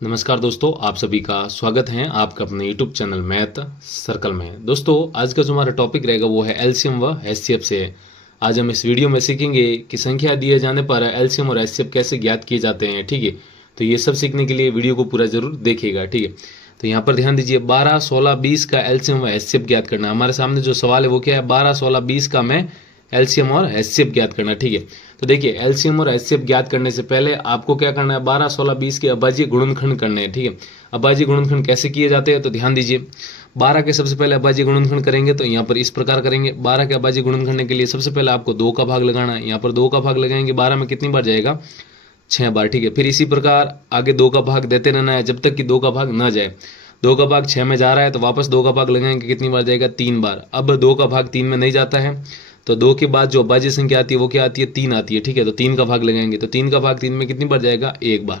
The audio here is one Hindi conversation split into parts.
नमस्कार दोस्तों, आप सभी का स्वागत है आपका अपने यूट्यूब चैनल मैथ सर्कल में। दोस्तों, आज का जो हमारा टॉपिक रहेगा वो है एलसीएम व एचसीएफ से। आज हम इस वीडियो में सीखेंगे कि संख्या दिए जाने पर एलसीएम और एचसीएफ कैसे ज्ञात किए जाते हैं। ठीक है, तो ये सब सीखने के लिए वीडियो को पूरा जरूर देखिएगा। ठीक है, तो यहाँ पर ध्यान दीजिए, 12, 16, 20 का एलसीएम व एचसीएफ ज्ञात करना। हमारे सामने जो सवाल है वो क्या है, 12, 16, 20 का मैं एलसीएम और एचसीएफ ज्ञात करना। ठीक है, तो देखिए एलसीएम और एचसीएफ ज्ञात करने से पहले आपको क्या करना है, 12, 16, 20 के अभाज्य गुणनखंड करने हैं। ठीक है, अभाज्य गुणनखंड कैसे किए जाते हैं, तो ध्यान दीजिए, 12 के सबसे पहले अभाज्य गुणनखंड करेंगे तो यहाँ पर इस प्रकार करेंगे। 12 के अभाज्य गुणन करने के लिए सबसे पहले आपको 2 का भाग लगाना है। यहाँ पर 2 का भाग लगाएंगे, 12 में कितनी बार जाएगा, 6 बार। ठीक है, फिर इसी प्रकार आगे 2 का भाग देते रहना है जब तक कि 2 का भाग ना जाए। 2 का भाग 6 में जा रहा है तो वापस 2 का भाग लगाएंगे, कितनी बार जाएगा, 3 बार। अब 2 का भाग 3 में नहीं जाता है तो 2 के बाद जो अभाज्य संख्या आती है वो क्या आती है, 3 आती है। ठीक है, तो 3 का भाग लगाएंगे तो 3 का भाग 3 में कितनी बार जाएगा, 1 बार।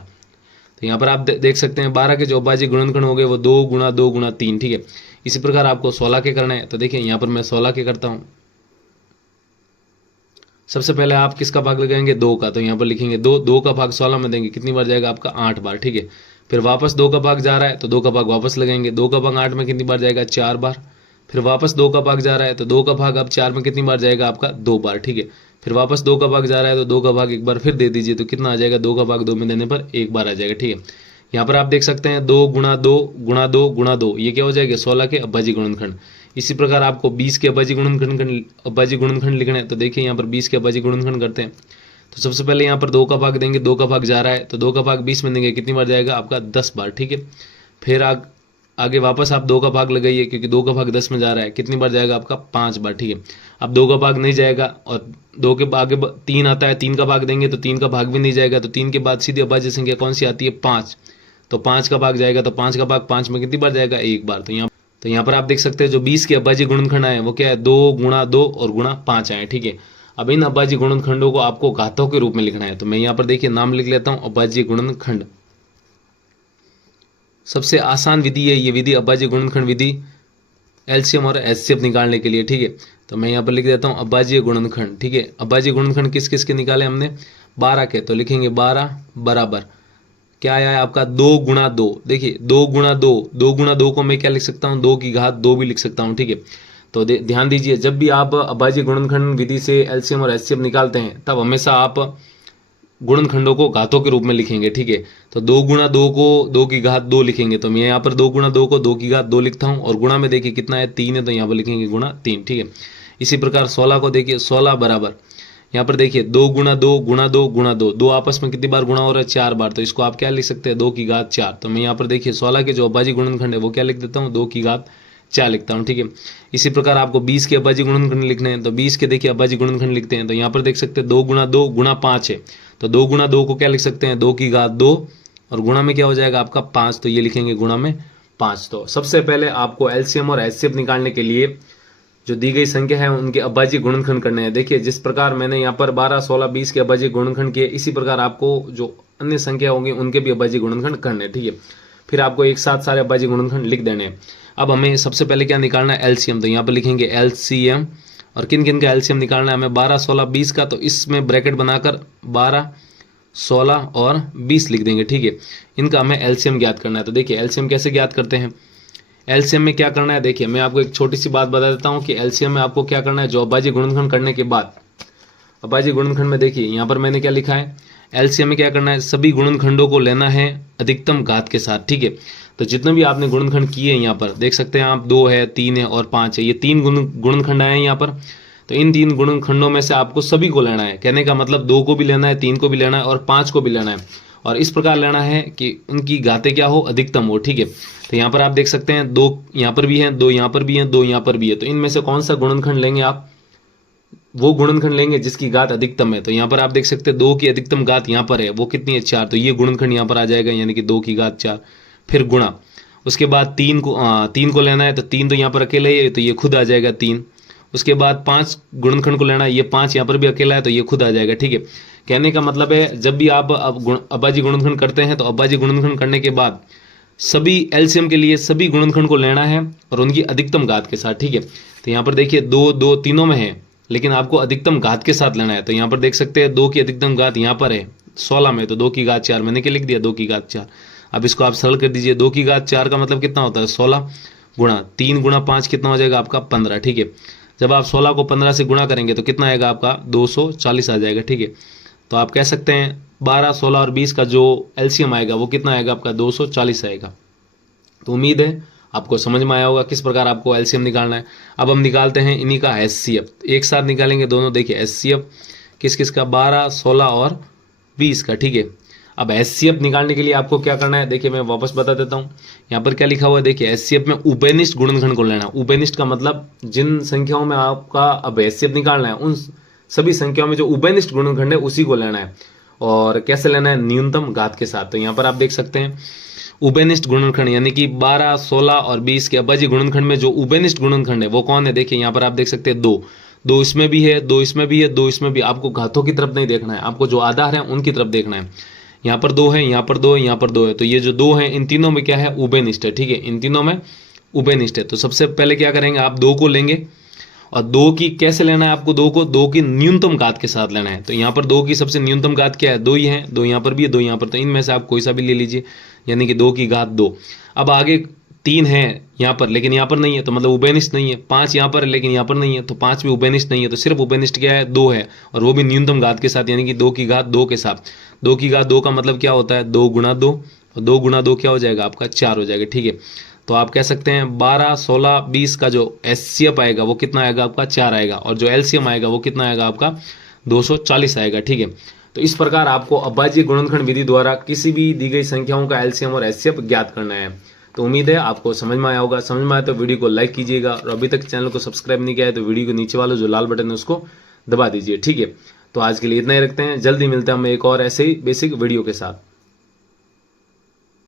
तो यहाँ पर आप देख सकते हैं 12 के जो अभाज्य गुणनखंड हो गए वो 2 गुणा 2 गुणा 3। ठीक है, इसी प्रकार आपको 16 के करना है। तो देखिए यहाँ पर मैं 16 के करता हूँ। सबसे पहले आप किसका भाग लगाएंगे, 2 का, तो यहाँ पर लिखेंगे 2, 2 का भाग 16 में देंगे, कितनी बार जाएगा आपका, 8 बार। ठीक है, फिर वापस 2 का भाग जा रहा है तो 2 का भाग वापस लगाएंगे, 2 का भाग 8 में कितनी बार जाएगा, 4 बार। फिर वापस 2 का भाग जा रहा है तो 2 का भाग अब 4 में कितनी बार जाएगा आपका, 2 बार। ठीक है, फिर वापस 2 का भाग जा रहा है तो 2 का भाग एक बार फिर दे दीजिए तो कितना आ जाएगा, 2 का भाग 2 में देने पर 1 बार आ जाएगा। ठीक है, यहाँ पर आप देख सकते हैं 2 गुणा 2 गुणा 2 गुणा 2, ये क्या हो जाएगा, 16 के अभाज्य गुणनखंड। इसी प्रकार आपको 20 के अभाज्य गुणनखंड लिखना है। तो देखिए यहाँ पर 20 के अभाज्य गुणनखंड करते हैं। तो सबसे पहले यहाँ पर 2 का भाग देंगे, 2 का भाग जा रहा है तो 2 का भाग 20 में देंगे, कितनी बार जाएगा आपका, 10 बार। ठीक है, फिर आगे वापस आप 2 का भाग लगाइए क्योंकि 2 का भाग 10 में जा रहा है, कितनी बार जाएगा आपका, 5 बार। ठीक है, अब 2 का भाग नहीं जाएगा और 2 के आगे 3 आता है, 3 का भाग देंगे तो 3 का भाग भी नहीं जाएगा। तो 3 के बाद सीधी अभाज्य संख्या कौन सी आती है, 5। तो 5 का भाग जाएगा तो 5 का भाग 5 में कितनी बार जाएगा, 1 बार। तो यहाँ पर आप देख सकते हैं जो 20 के अभाज्य गुणनखंड आए वो क्या है, 2 गुणा 2 और गुणा 5 आए। ठीक है, अब इन अभाज्य गुणनखंडों को आपको घातों के रूप में लिखना है। तो मैं यहाँ पर देखिए नाम लिख लेता हूँ, अभाज्य गुणनखंड। सबसे आसान विधि है ये विधि, अभाज्य गुणनखंड विधि, एलसीएम और एचसीएफ निकालने के लिए। ठीक है, तो मैं यहाँ पर लिख देता हूँ अभाज्य गुणनखंड। ठीक है, अभाज्य गुणनखंड किस किस के निकाले हमने, 12 के, तो लिखेंगे 12 बराबर क्या आया है आपका, 2 गुणा 2। देखिए 2 गुणा 2, 2 गुणा 2 को मैं क्या लिख सकता हूँ, 2 की घात 2 भी लिख सकता हूँ। ठीक है, तो ध्यान दीजिए, जब भी आप अभाज्य गुणनखंड विधि से एलसीएम और एचसीएफ निकालते हैं तब हमेशा आप गुणनखंडों को घातों के रूप में लिखेंगे। ठीक है, तो 2 गुणा 2 को 2 की घात 2 लिखेंगे, तो मैं यहाँ पर 2 गुणा 2 को 2 की घात 2 लिखता हूँ और गुणा में देखिए कितना है, 3 है, तो यहाँ पर लिखेंगे गुणा 3। ठीक है, इसी प्रकार 16 को देखिए, 16 बराबर यहाँ पर देखिए 2 गुणा 2 गुणा 2 गुणा 2, 2 आपस में कितनी बार गुणा हो रहा है, 4 बार। तो इसको आप क्या लिख सकते हैं, 2 की घात 4। तो मैं यहाँ पर देखिए 16 के जो अभाज्य गुणनखंड है वो क्या लिख देता हूँ, 2 की घात 4 लिखता हूँ। ठीक है, इसी प्रकार आपको 20 के अभाज्य गुणनखंड लिखने हैं तो 20 के देखिए अभाज्य गुणनखंड लिखते हैं। तो यहाँ पर देख सकते हैं 2 गुणा 2 गुणा 5 है, तो 2 गुणा 2 को क्या लिख सकते हैं, 2 की घात 2 और गुणा में क्या हो जाएगा आपका 5, तो ये लिखेंगे गुणा में 5। तो सबसे पहले आपको एलसीएम और एचसीएफ निकालने के लिए जो दी गई संख्या है उनके अभाज्य गुणनखंड करने हैं। देखिए जिस प्रकार मैंने यहाँ पर 12, 16, 20 के अभाज्य गुणनखंड किए, इसी प्रकार आपको जो अन्य संख्या होंगी उनके भी अभाज्य गुणनखंड करने हैं। ठीक है, फिर आपको एक साथ सारे अभाज्य गुणनखंड लिख देने हैं। अब हमें सबसे पहले क्या निकालना है, एलसीएम। तो यहाँ पर लिखेंगे एलसीएम, और किन किन का एलसीएम निकालना है हमें, 12, 16, 20 का, तो इसमें ब्रैकेट बनाकर 12, 16 और 20 लिख देंगे। ठीक है, इनका हमें एलसीएम ज्ञात करना है। तो देखिए एलसीएम कैसे ज्ञात करते हैं, एलसीएम में क्या करना है, देखिए मैं आपको एक छोटी सी बात बता देता हूँ कि एलसीएम में आपको क्या करना है, जो अभाज्य गुणनखंड करने के बाद अभाज्य गुणनखंड में देखिए यहाँ पर मैंने क्या लिखा है, एलसीएम में क्या करना है, सभी गुणनखंडों को लेना है अधिकतम घात के साथ। ठीक है, तो जितने भी आपने गुणनखंड किए हैं यहाँ पर देख सकते हैं आप, 2 है, 3 है और 5 है, ये 3 गुणनखंड आए हैं यहाँ पर। तो इन 3 गुणनखंडों में से आपको सभी को लेना है, कहने का मतलब 2 को भी लेना है, 3 को भी लेना है और 5 को भी लेना है, और इस प्रकार लेना है कि उनकी घातें क्या हो, अधिकतम हो। ठीक है, तो यहाँ पर आप देख सकते हैं 2 यहाँ पर भी हैं, 2 यहाँ पर भी हैं, 2 यहाँ पर भी है, तो इनमें से कौन सा गुणनखंड लेंगे आप, वो गुणनखंड लेंगे जिसकी घात अधिकतम है। तो यहाँ पर आप देख सकते हैं 2 की अधिकतम घात यहाँ पर है, वो कितनी है, 4, तो ये गुणनखंड यहाँ पर आ जाएगा, यानी कि 2 की घात 4। फिर गुणा, उसके बाद 3 को लेना है, तो 3 तो यहाँ पर अकेले ही है, तो ये खुद आ जाएगा 3। उसके बाद 5 गुणनखंड को लेना है, ये 5 यहाँ पर भी अकेला है, तो ये खुद आ जाएगा। ठीक है, कहने का मतलब है जब भी आप अभाज्य गुणनखंड करते हैं तो अभाज्य गुणनखंड करने के बाद सभी एलसीएम के लिए सभी गुणनखंड को लेना है और उनकी अधिकतम घात के साथ। ठीक है, तो यहाँ पर देखिए 2, 2 तीनों में है, लेकिन आपको अधिकतम घात के साथ लेना है। तो यहाँ पर देख सकते हैं 2 की अधिकतम घात यहाँ पर है 16 में, तो 2 की घात 4 मैंने क्या लिख दिया, 2 की घात 4। अब इसको आप सरल कर दीजिए, 2 की घात 4 का मतलब कितना होता है 16, गुणा 3 गुणा 5 कितना हो जाएगा आपका 15, ठीक है। जब आप 16 को 15 से गुणा करेंगे तो कितना आएगा आपका 240 आ जाएगा, ठीक है। तो आप कह सकते हैं 12, 16 और 20 का जो एलसीएम आएगा वो कितना आएगा आपका 240 आएगा। तो उम्मीद है आपको समझ में आया होगा किस प्रकार आपको एलसीएम निकालना है। अब हम निकालते हैं इन्हीं का एचसीएफ, एक साथ निकालेंगे दोनों। देखिए एचसीएफ किस किस का 12, 16 और 20 का, ठीक है। अब एचसीएफ निकालने के लिए आपको क्या करना है, देखिए मैं वापस बता देता हूँ। यहाँ पर क्या लिखा हुआ है, देखिए एचसीएफ में उभयनिष्ठ गुणनखंड को लेना है। उभयनिष्ठ का मतलब जिन संख्याओं में आपका अब एचसीएफ निकालना है उन सभी संख्याओं में जो उभयनिष्ठ गुणनखंड है उसी को लेना है। और कैसे लेना है, न्यूनतम घात के साथ। तो यहाँ पर आप देख सकते हैं उभयनिष्ठ गुणनखंड यानी कि 12, 16 और 20 के अभाज्य गुणनखंड में जो उभयनिष्ठ गुणनखंड है वो कौन है, देखिए यहाँ पर आप देख सकते हैं 2 इसमें भी है, 2 इसमें भी है, 2 इसमें भी। आपको घातों की तरफ नहीं देखना है, आपको जो आधार है उनकी तरफ देखना है। यहाँ पर 2 है, यहाँ पर 2 है, यहाँ पर 2 है। तो ये जो 2 है इन तीनों में क्या है, उभयनिष्ठ है, ठीक है। इन तीनों में उभयनिष्ठ है। तो सबसे पहले क्या करेंगे, आप 2 को लेंगे और 2 की कैसे लेना है आपको, 2 को 2 की न्यूनतम घात के साथ लेना है। तो यहाँ पर 2 की सबसे न्यूनतम घात क्या है, 2 ही है, 2 यहाँ पर भी है, 2 यहाँ पर। तो इनमें से आप कोई सा भी ले लीजिए, यानी कि 2 की घात 2। अब आगे 3 है यहाँ पर लेकिन यहाँ पर नहीं है, तो मतलब उभयनिष्ठ नहीं है। 5 यहाँ पर है लेकिन यहाँ पर नहीं है, तो 5 भी उभयनिष्ठ नहीं है। तो सिर्फ उभयनिष्ठ क्या है, 2 है, और वो भी न्यूनतम घात के साथ, यानी कि 2 की घात 2 के साथ। 2 की घात 2 का मतलब क्या होता है, 2 गुणा 2, और 2 गुणा 2 क्या हो जाएगा आपका 4 हो जाएगा, ठीक है। तो आप कह सकते हैं 12, 16, 20 का जो एचसीएफ आएगा वो कितना आएगा आपका 4 आएगा, और जो एलसीएम आएगा वो कितना आएगा आपका 240 आएगा, ठीक है। तो इस प्रकार आपको अभाज्य गुणनखंड विधि द्वारा किसी भी दी गई संख्याओं का एलसीएम और एचसीएफ ज्ञात करना है। तो उम्मीद है आपको समझ में आया होगा। समझ में आया तो वीडियो को लाइक कीजिएगा, और अभी तक चैनल को सब्सक्राइब नहीं किया है तो वीडियो के नीचे वाला जो लाल बटन है उसको दबा दीजिए, ठीक है। तो आज के लिए इतना ही रखते हैं, जल्दी मिलते हैं हम एक और ऐसे ही बेसिक वीडियो के साथ।